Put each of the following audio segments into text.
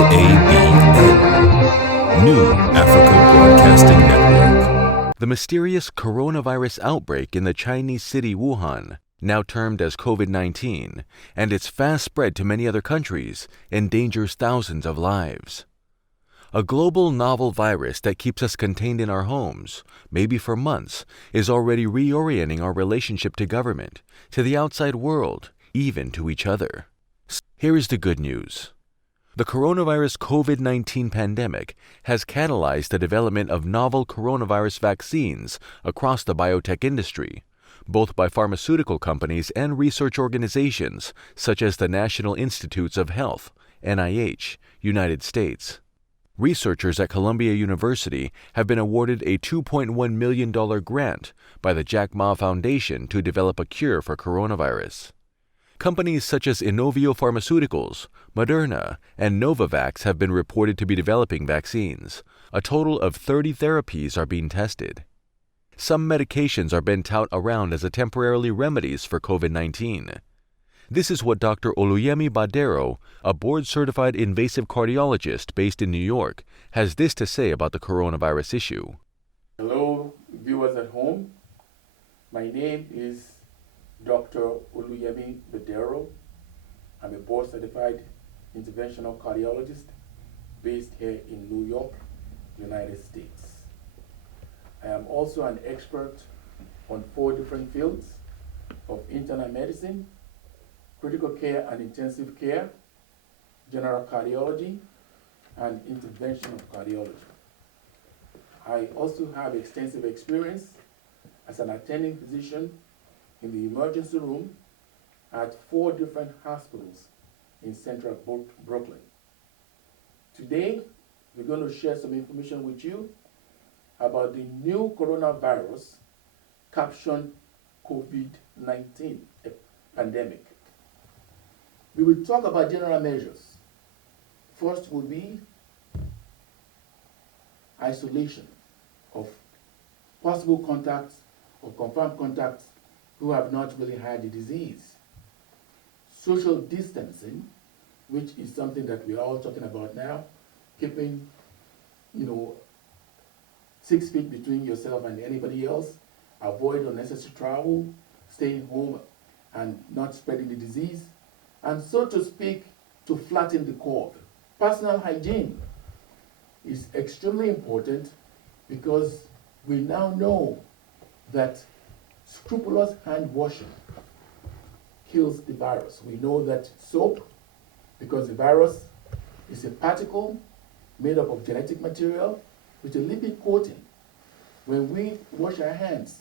WABN, New Africa Broadcasting Network. The mysterious coronavirus outbreak in the Chinese city Wuhan, now termed as COVID-19, and its fast spread to many other countries, endangers thousands of lives. A global novel virus that keeps us contained in our homes, maybe for months, is already reorienting our relationship to government, to the outside world, even to each other. Here is the good news. The coronavirus COVID-19 pandemic has catalyzed the development of novel coronavirus vaccines across the biotech industry, both by pharmaceutical companies and research organizations such as the National Institutes of Health, NIH, United States. Researchers at Columbia University have been awarded a $2.1 million grant by the Jack Ma Foundation to develop a cure for coronavirus. Companies such as Inovio Pharmaceuticals, Moderna, and Novavax have been reported to be developing vaccines. A total of 30 therapies are being tested. Some medications are being touted around as temporary remedies for COVID-19. This is what Dr. Oluyemi Badero, a board-certified invasive cardiologist based in New York, has this to say about the coronavirus issue. Hello, viewers at home. My name is Dr. Oluyemi Badero. I'm a board-certified interventional cardiologist based here in New York, United States. I am also an expert on 4 different fields of internal medicine, critical care and intensive care, general cardiology, and interventional cardiology. I also have extensive experience as an attending physician in the emergency room at 4 different hospitals in central Brooklyn. Today, we're going to share some information with you about the new coronavirus captioned COVID-19 pandemic. We will talk about general measures. First will be isolation of possible contacts or confirmed contacts who have not really had the disease. Social distancing, which is something that we're all talking about now, keeping, 6 feet between yourself and anybody else, avoid unnecessary travel, staying home and not spreading the disease, and so to speak, to flatten the curve. Personal hygiene is extremely important because we now know that scrupulous hand washing kills the virus. We know that soap, because the virus is a particle made up of genetic material with a lipid coating. When we wash our hands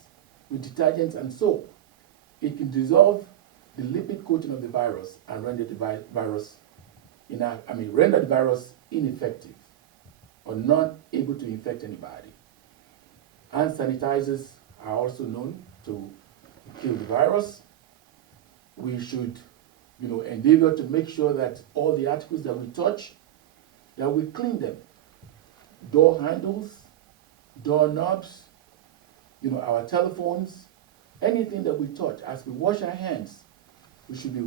with detergents and soap, it can dissolve the lipid coating of the virus and render the virus ineffective or not able to infect anybody. Hand sanitizers are also known to kill the virus. We should, endeavor to make sure that all the articles that we touch, that we clean them. Door handles, doorknobs, our telephones, anything that we touch. As we wash our hands, we should be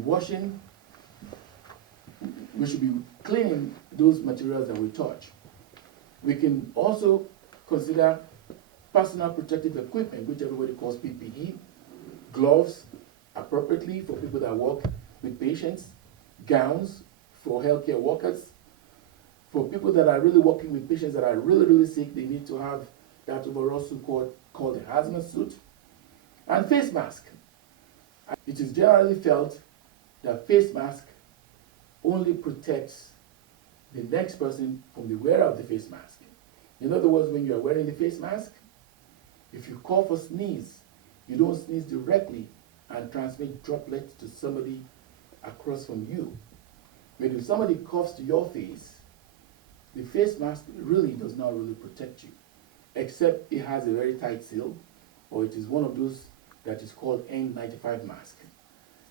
cleaning those materials that we touch. We can also consider personal protective equipment, which everybody calls PPE, gloves appropriately for people that work with patients, gowns for healthcare workers. For people that are really working with patients that are really, really sick, they need to have that overall suit called a hazmat suit, and face mask. It is generally felt that face mask only protects the next person from the wearer of the face mask. In other words, when you are wearing the face mask, if you cough or sneeze, you don't sneeze directly and transmit droplets to somebody across from you. But if somebody coughs to your face, the face mask really does not really protect you, except it has a very tight seal, or it is one of those that is called N95 mask.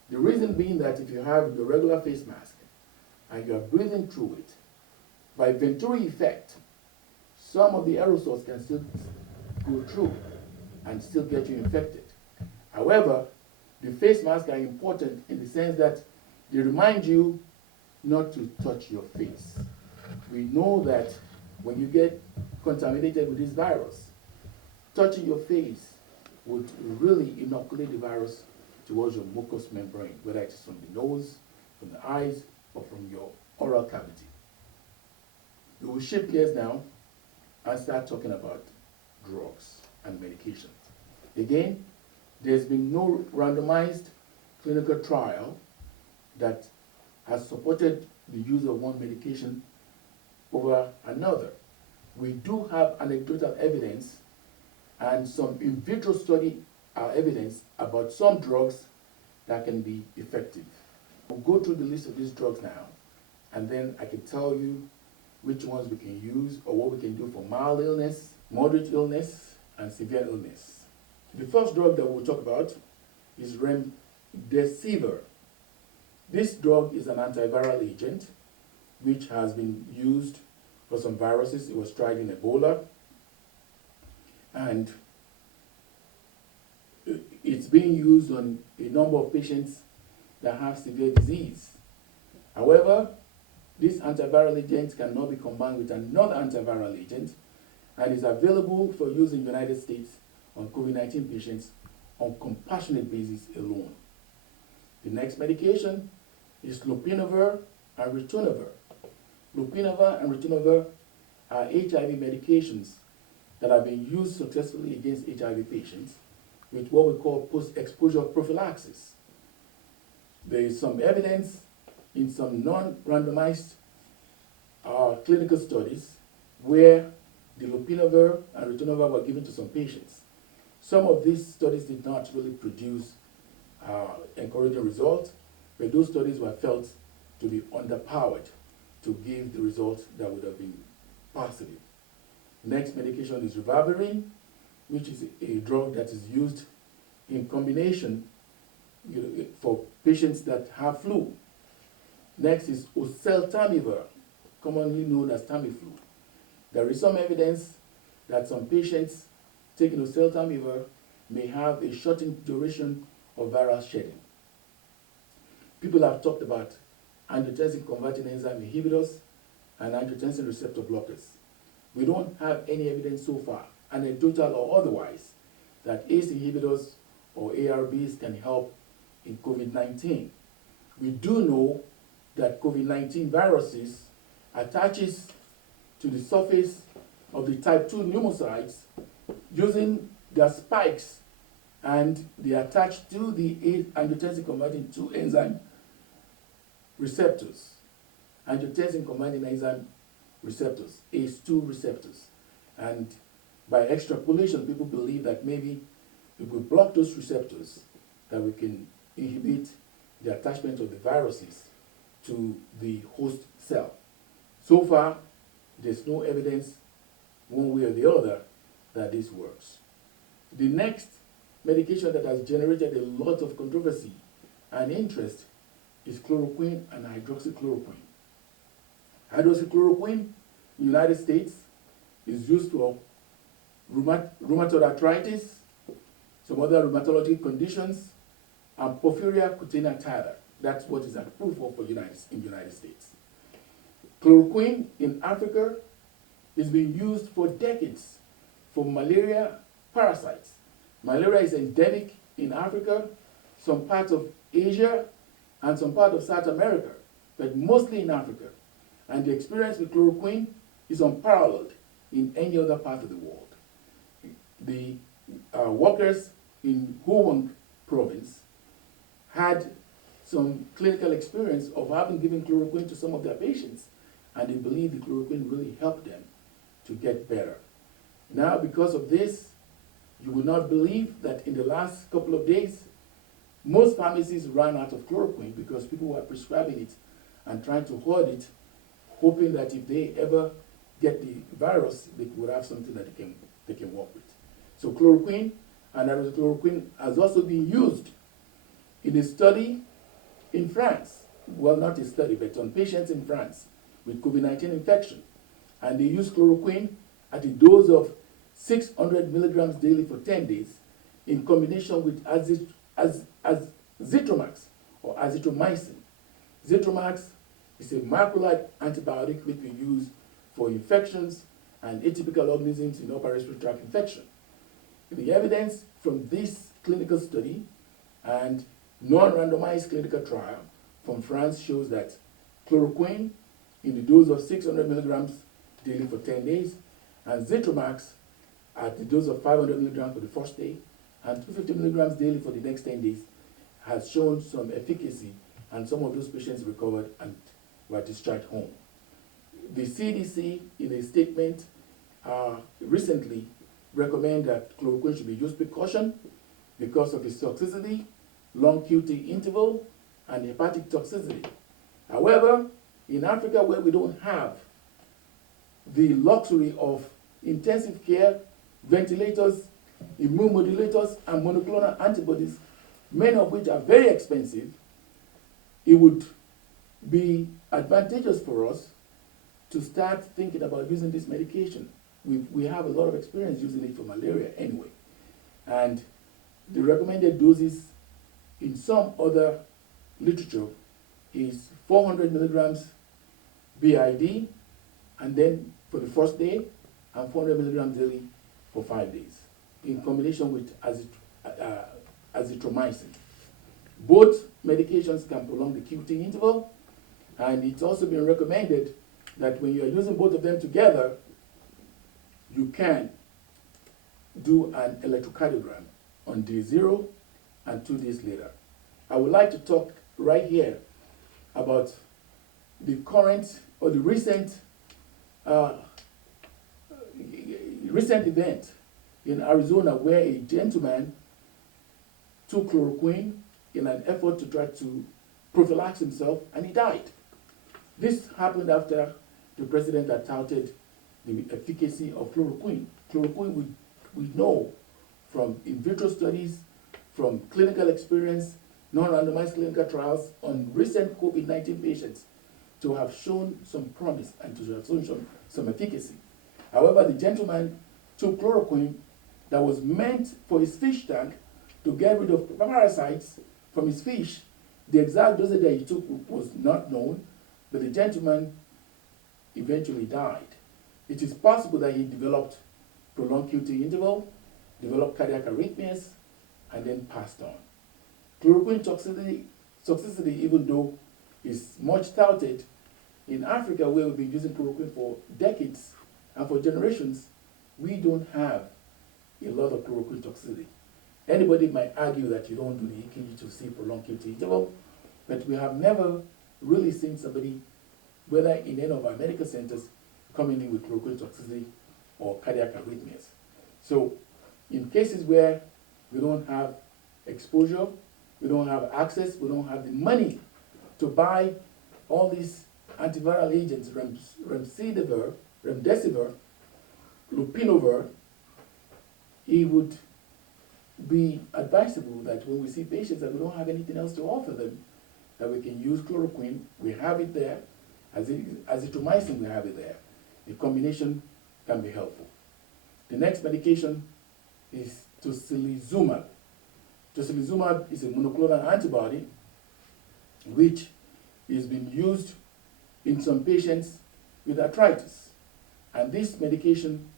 The reason being that if you have the regular face mask and you are breathing through it, by Venturi effect, some of the aerosols can still go through and still get you infected. However, the face masks are important in the sense that they remind you not to touch your face. We know that when you get contaminated with this virus, touching your face would really inoculate the virus towards your mucous membrane, whether it is from the nose, from the eyes, or from your oral cavity. We will shift gears now and start talking about drugs and medication. Again, there's been no randomized clinical trial that has supported the use of one medication over another. We do have anecdotal evidence and some in vitro study evidence about some drugs that can be effective. We'll go through the list of these drugs now, and then I can tell you which ones we can use or what we can do for mild illness, moderate illness, and severe illness. The first drug that we'll talk about is remdesivir. This drug is an antiviral agent which has been used for some viruses. It was tried in Ebola, and it's being used on a number of patients that have severe disease. However, this antiviral agent cannot be combined with another antiviral agent and is available for use in the United States on COVID-19 patients on compassionate basis alone. The next medication is lopinavir and ritonavir. Lopinavir and ritonavir are HIV medications that have been used successfully against HIV patients with what we call post-exposure prophylaxis. There is some evidence in some non-randomized clinical studies where the lopinavir and ritonavir were given to some patients. Some of these studies did not really produce encouraging results, but those studies were felt to be underpowered to give the results that would have been positive. Next medication is ribavirin, which is a drug that is used in combination for patients that have flu. Next is oseltamivir, commonly known as Tamiflu. There is some evidence that some patients taking oseltamivir may have a shortened duration of viral shedding. People have talked about angiotensin converting enzyme inhibitors and angiotensin receptor blockers. We don't have any evidence so far, anecdotal or otherwise, that ACE inhibitors or ARBs can help in COVID-19. We do know that COVID-19 viruses attaches to the surface of the type 2 pneumocytes using their spikes, and they attach to the angiotensin converting 2 enzyme receptors, angiotensin converting enzyme receptors, ACE2 receptors. And by extrapolation, people believe that maybe if we block those receptors, that we can inhibit the attachment of the viruses to the host cell. So far, there's no evidence one way or the other that this works. The next medication that has generated a lot of controversy and interest is chloroquine and hydroxychloroquine. Hydroxychloroquine in the United States is used for rheumatoid arthritis, some other rheumatologic conditions, and porphyria cutanea tara. That's what is approved for in the United States. Chloroquine in Africa is being used for decades for malaria parasites. Malaria is endemic in Africa, some parts of Asia, and some part of South America, but mostly in Africa. And the experience with chloroquine is unparalleled in any other part of the world. The workers in Hubei province had some clinical experience of having given chloroquine to some of their patients, and they believe the chloroquine really helped them to get better. Now, because of this, you will not believe that in the last couple of days, most pharmacies ran out of chloroquine because people were prescribing it and trying to hoard it, hoping that if they ever get the virus, they would have something that they can work with. So chloroquine and hydroxychloroquine has also been used in a study in France. Well, not a study, but on patients in France with COVID-19 infection. And they used chloroquine at a dose of 600 milligrams daily for 10 days in combination with Zithromax or azithromycin. Zithromax It's a macrolide antibiotic which we use for infections and atypical organisms in upper respiratory tract infection. The evidence from this clinical study and non-randomized clinical trial from France shows that chloroquine in the dose of 600 milligrams daily for 10 days and Zitromax at the dose of 500 milligrams for the first day and 250 milligrams daily for the next 10 days has shown some efficacy, and some of those patients recovered and were discharged home. The CDC, in a statement recently, recommend that chloroquine should be used with caution because of its toxicity, long QT interval, and hepatic toxicity. However, in Africa, where we don't have the luxury of intensive care, ventilators, immune modulators, and monoclonal antibodies, many of which are very expensive, it would be advantageous for us to start thinking about using this medication. We have a lot of experience using it for malaria anyway. And the recommended doses in some other literature is 400 milligrams BID, and then for the first day, and 400 milligrams daily for 5 days, in combination with azithromycin. Both medications can prolong the QT interval, and it's also been recommended that when you are using both of them together, you can do an electrocardiogram on day 0 and 2 days later. I would like to talk right here about the current or the recent event in Arizona where a gentleman took chloroquine in an effort to try to prophylax himself, and he died. This happened after the president had touted the efficacy of chloroquine. Chloroquine, we know from in vitro studies, from clinical experience, non-randomized clinical trials on recent COVID-19 patients to have shown some promise and to have shown some efficacy. However, the gentleman took chloroquine that was meant for his fish tank to get rid of parasites from his fish. The exact dosage that he took was not known, but the gentleman eventually died. It is possible that he developed prolonged QT interval, developed cardiac arrhythmias, and then passed on. Chloroquine toxicity, even though is much touted, in Africa, where we've been using chloroquine for decades and for generations, we don't have a lot of chloroquine toxicity. Anybody might argue that you don't do the EKG to see prolonged QT interval, but we have never really seen somebody, whether in any of our medical centers, coming in with chloroquine toxicity or cardiac arrhythmias. So in cases where we don't have exposure, we don't have access, we don't have the money to buy all these antiviral agents, remdesivir, lopinavir, it would be advisable that when we see patients that we don't have anything else to offer them, that we can use chloroquine. We have it there. Azithromycin, we have it there. The combination can be helpful. The next medication is tocilizumab. Tocilizumab is a monoclonal antibody which is being used in some patients with arthritis. And this medication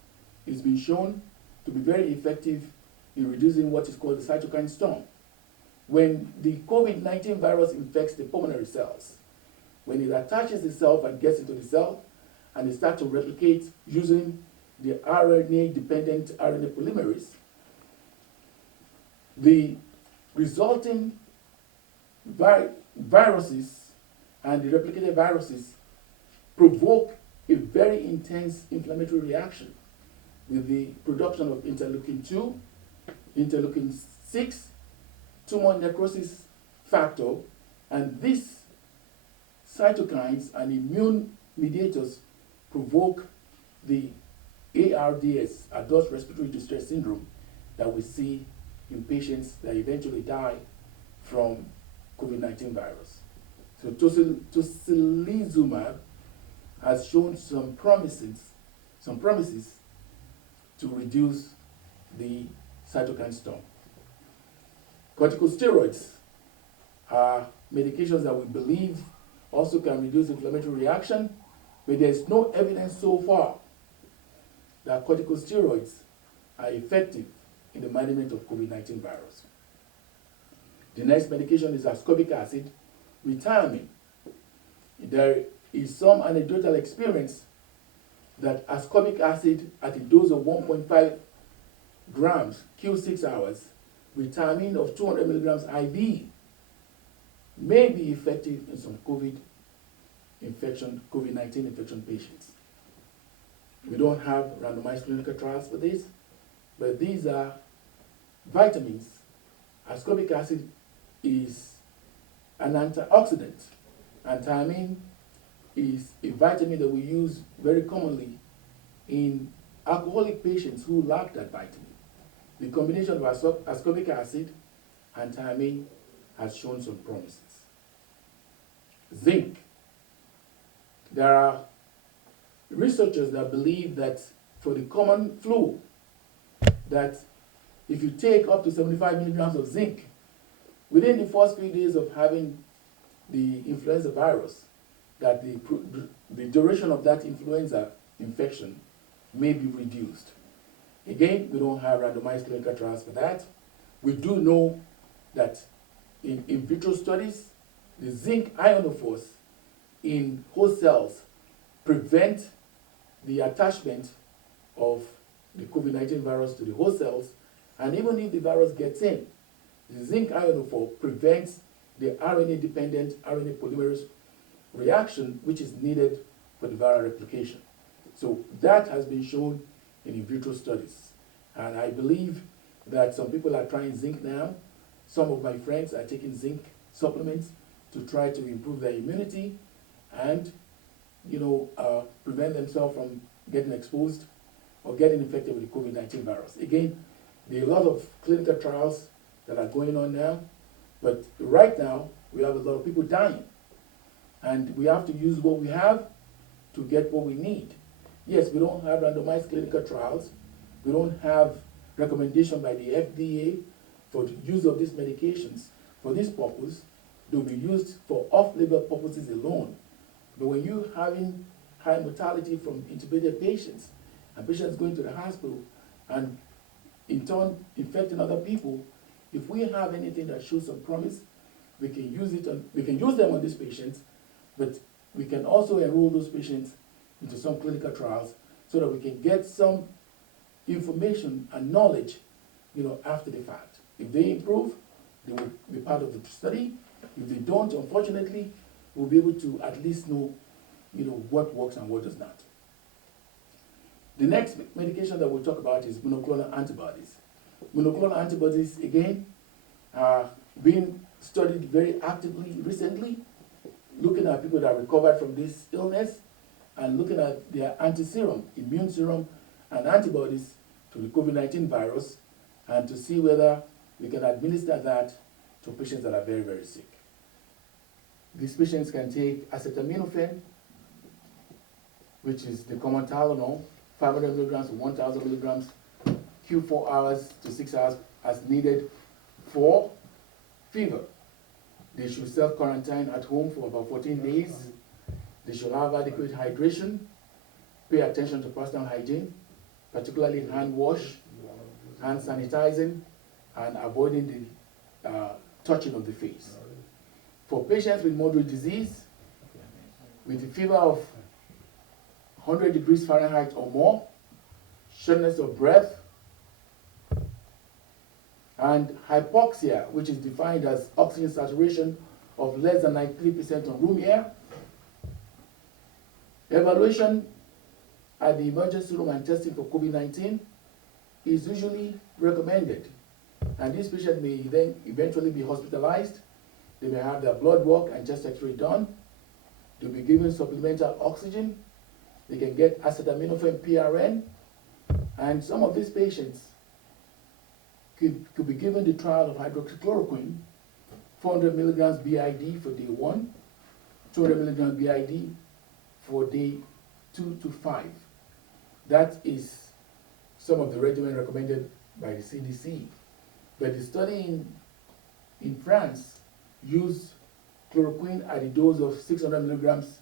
is being shown to be very effective in reducing what is called the cytokine storm. When the COVID-19 virus infects the pulmonary cells, when it attaches itself and gets into the cell, and it starts to replicate using the RNA-dependent RNA polymerase, the resulting viruses and the replicated viruses provoke a very intense inflammatory reaction with the production of interleukin-2, interleukin-6, tumor necrosis factor, and these cytokines and immune mediators provoke the ARDS, adult respiratory distress syndrome, that we see in patients that eventually die from COVID-19 virus. So tocilizumab has shown some promises to reduce the cytokine storm. Corticosteroids are medications that we believe also can reduce inflammatory reaction, but there's no evidence so far that corticosteroids are effective in the management of COVID-19 virus. The next medication is ascorbic acid retirement. There is some anecdotal experience that ascorbic acid at a dose of 1.5 grams Q6 hours, retirement of 200 milligrams IV may be effective in some COVID-19 infection patients. We don't have randomized clinical trials for this, but these are vitamins. Ascorbic acid is an antioxidant, and thiamine is a vitamin that we use very commonly in alcoholic patients who lack that vitamin. The combination of ascorbic acid and thiamine has shown some promises. Zinc. There are researchers that believe that for the common flu, that if you take up to 75 milligrams of zinc, within the first few days of having the influenza virus, that the duration of that influenza infection may be reduced. Again, we don't have randomized clinical trials for that. We do know that in vitro studies, the zinc ionophores in host cells prevent the attachment of the COVID-19 virus to the host cells, and even if the virus gets in, the zinc ionophore prevents the RNA-dependent RNA polymerase reaction, which is needed for the viral replication. So that has been shown in vitro studies. And I believe that some people are trying zinc now. Some of my friends are taking zinc supplements to try to improve their immunity and prevent themselves from getting exposed or getting infected with the COVID-19 virus. Again, there are a lot of clinical trials that are going on now, but right now we have a lot of people dying. And we have to use what we have to get what we need. Yes, we don't have randomized clinical trials. We don't have recommendation by the FDA for the use of these medications for this purpose. They'll be used for off-label purposes alone. But when you're having high mortality from intubated patients and patients going to the hospital and in turn infecting other people, if we have anything that shows some promise, we can use them on these patients, but we can also enroll those patients into some clinical trials so that we can get some information and knowledge, after the fact. If they improve, they will be part of the study. If they don't, unfortunately, we'll be able to at least know, what works and what does not. The next medication that we'll talk about is monoclonal antibodies. Monoclonal antibodies, again, are being studied very actively recently, looking at people that recovered from this illness and looking at their antiserum, immune serum, and antibodies to the COVID-19 virus, and to see whether we can administer that to patients that are very, very sick. These patients can take acetaminophen, which is the common Tylenol, 500 milligrams to 1,000 milligrams, Q4 hours to 6 hours as needed for fever. They should self-quarantine at home for about 14 days. They should have adequate hydration, pay attention to personal hygiene, particularly hand wash, hand sanitizing, and avoiding the touching of the face. For patients with moderate disease, with a fever of 100 degrees Fahrenheit or more, shortness of breath, and hypoxia, which is defined as oxygen saturation of less than 93% on room air. Evaluation at the emergency room and testing for COVID-19 is usually recommended. And this patient may then eventually be hospitalized. They may have their blood work and chest x-ray done. They'll be given supplemental oxygen. They can get acetaminophen PRN. And some of these patients could be given the trial of hydroxychloroquine, 400 milligrams BID for day 1, 200 milligrams BID for day 2 to 5. That is some of the regimen recommended by the CDC. But the study in France used chloroquine at a dose of 600 milligrams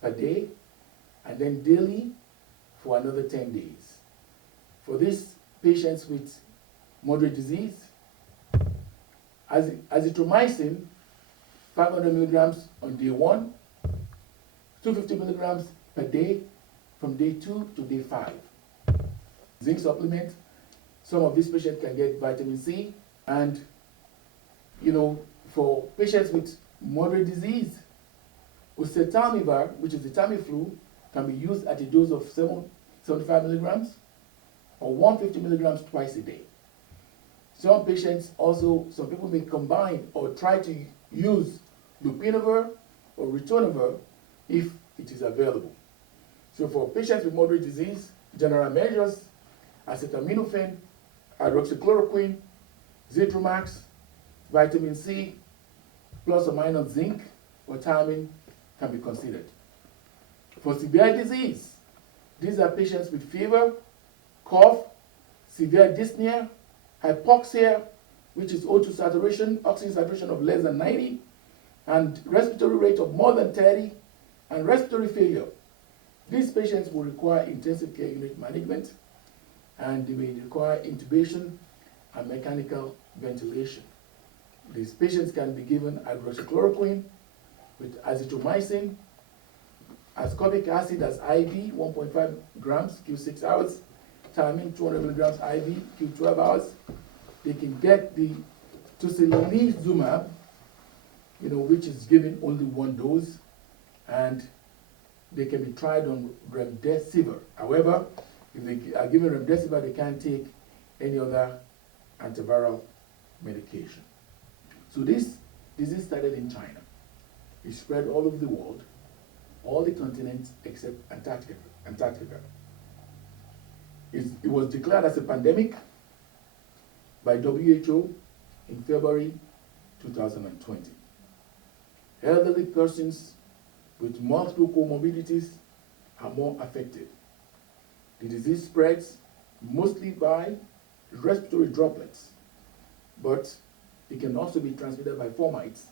per day, and then daily for another 10 days. For these patients with moderate disease, azithromycin, 500 milligrams on day 1, 250 milligrams per day from day 2 to day 5. Zinc supplement, some of these patients can get vitamin C, and for patients with moderate disease, oseltamivir, which is the Tamiflu, can be used at a dose of 75 milligrams or 150 milligrams twice a day. Some people may combine or try to use lopinavir or ritonavir if it is available. So for patients with moderate disease, general measures, acetaminophen, hydroxychloroquine, Zithromax, vitamin C, plus or minus zinc or thiamine can be considered. For severe disease, these are patients with fever, cough, severe dyspnea, hypoxia, which is O2 saturation, oxygen saturation of less than 90, and respiratory rate of more than 30, and respiratory failure. These patients will require intensive care unit management, and they may require intubation and mechanical ventilation. These patients can be given hydroxychloroquine with azithromycin, ascorbic acid as IV, 1.5 grams, Q6 hours, thiamine, 200 milligrams IV, Q12 hours. They can get the tocilizumab, which is given only 1 dose, and they can be tried on remdesivir. However, if they are given remdesivir, they can't take any other antiviral medication. So this disease started in China. It spread all over the world, all the continents except Antarctica. It was declared as a pandemic by WHO in February 2020. Elderly persons with multiple comorbidities are more affected. The disease spreads mostly by respiratory droplets, but it can also be transmitted by fomites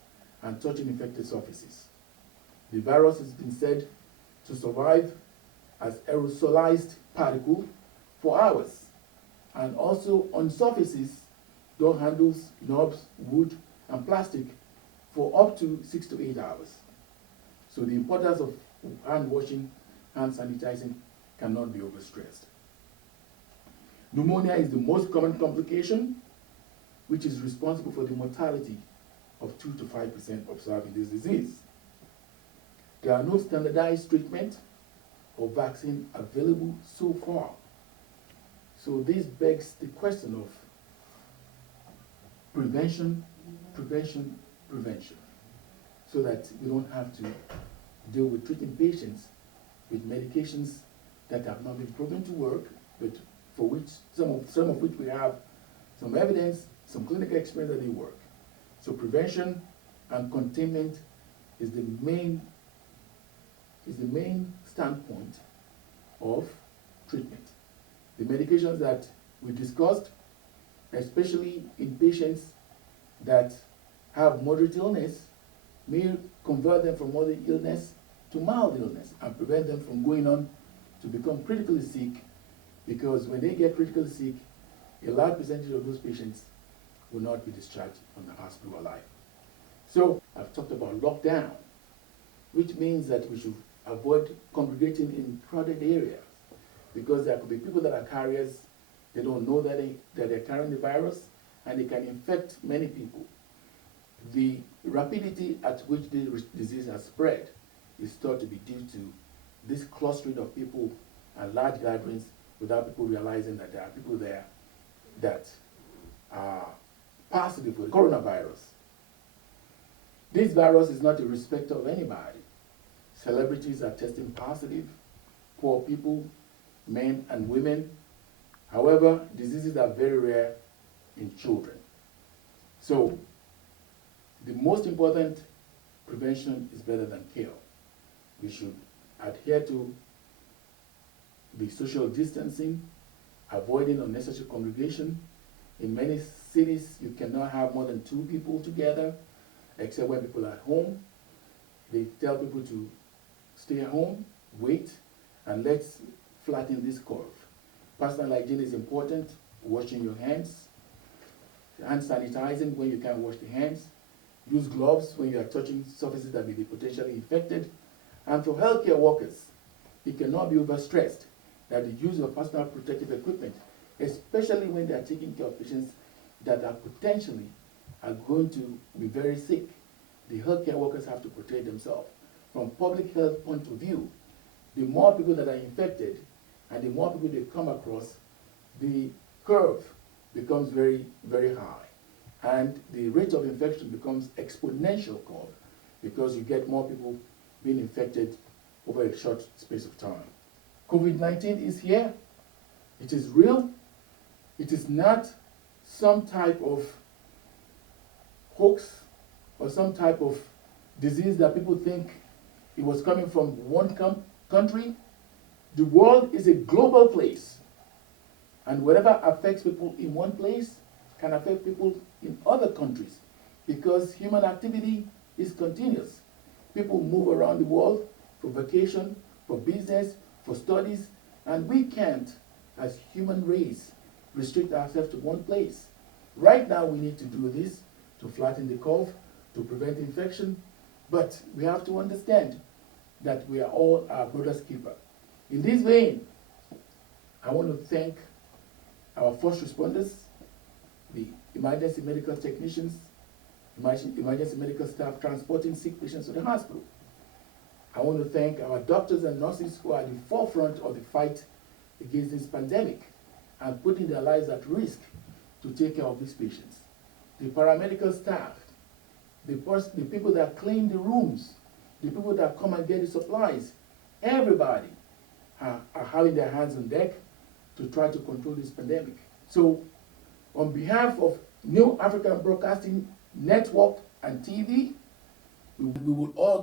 and touching infected surfaces. The virus has been said to survive as aerosolized particle for hours, and also on surfaces, door handles, knobs, wood, and plastic for up to 6 to 8 hours. So the importance of hand washing, hand sanitizing cannot be overstressed. Pneumonia is the most common complication, which is responsible for the mortality of 2 to 5% observed in this disease. There are no standardized treatment or vaccine available so far. So this begs the question of prevention, so that we don't have to deal with treating patients with medications that have not been proven to work, but for which some of which we have some evidence, some clinical experience that they work. So prevention and containment is the main standpoint of treatment. The medications that we discussed, especially in patients that have moderate illness, may convert them from moderate illness to mild illness and prevent them from going on to become critically sick, because when they get critically sick, a large percentage of those patients will not be discharged from the hospital alive. So I've talked about lockdown, which means that we should avoid congregating in crowded areas, because there could be people that are carriers. They don't know that they're carrying the virus, and they can infect many people. The rapidity at which the disease has spread is thought to be due to this clustering of people and large gatherings without people realizing that there are people there that are positive for the coronavirus. This virus is not a respecter of anybody. Celebrities are testing positive, poor people, men and women. However, diseases are very rare in children. So, the most important prevention is better than cure. We should adhere to the social distancing, avoiding unnecessary congregation. In many cities, you cannot have more than 2 people together, except when people are at home. They tell people to stay at home, wait, and let's flatten this curve. Personal hygiene is important, washing your hands, hand sanitizing when you can't wash the hands, use gloves when you are touching surfaces that may be potentially infected. And for healthcare workers, it cannot be overstressed that the use of personal protective equipment, especially when they are taking care of patients that are potentially going to be very sick, the healthcare workers have to protect themselves. From public health point of view, the more people that are infected and the more people they come across, the curve becomes very, very high. And the rate of infection becomes exponential curve because you get more people being infected over a short space of time. COVID-19 is here. It is real. It is not some type of hoax or some type of disease that people think it was coming from one country. The world is a global place. And whatever affects people in one place can affect people in other countries because human activity is continuous. People move around the world for vacation, for business, for studies, and we can't, as human race, restrict ourselves to one place. Right now we need to do this to flatten the curve, to prevent infection, but we have to understand that we are all our brother's keeper. In this vein, I want to thank our first responders, the emergency medical technicians, emergency medical staff transporting sick patients to the hospital. I want to thank our doctors and nurses who are at the forefront of the fight against this pandemic and putting their lives at risk to take care of these patients. The paramedical staff, the people that clean the rooms, the people that come and get the supplies, everybody are having their hands on deck to try to control this pandemic. So, on behalf of New African Broadcasting Network and TV, we will all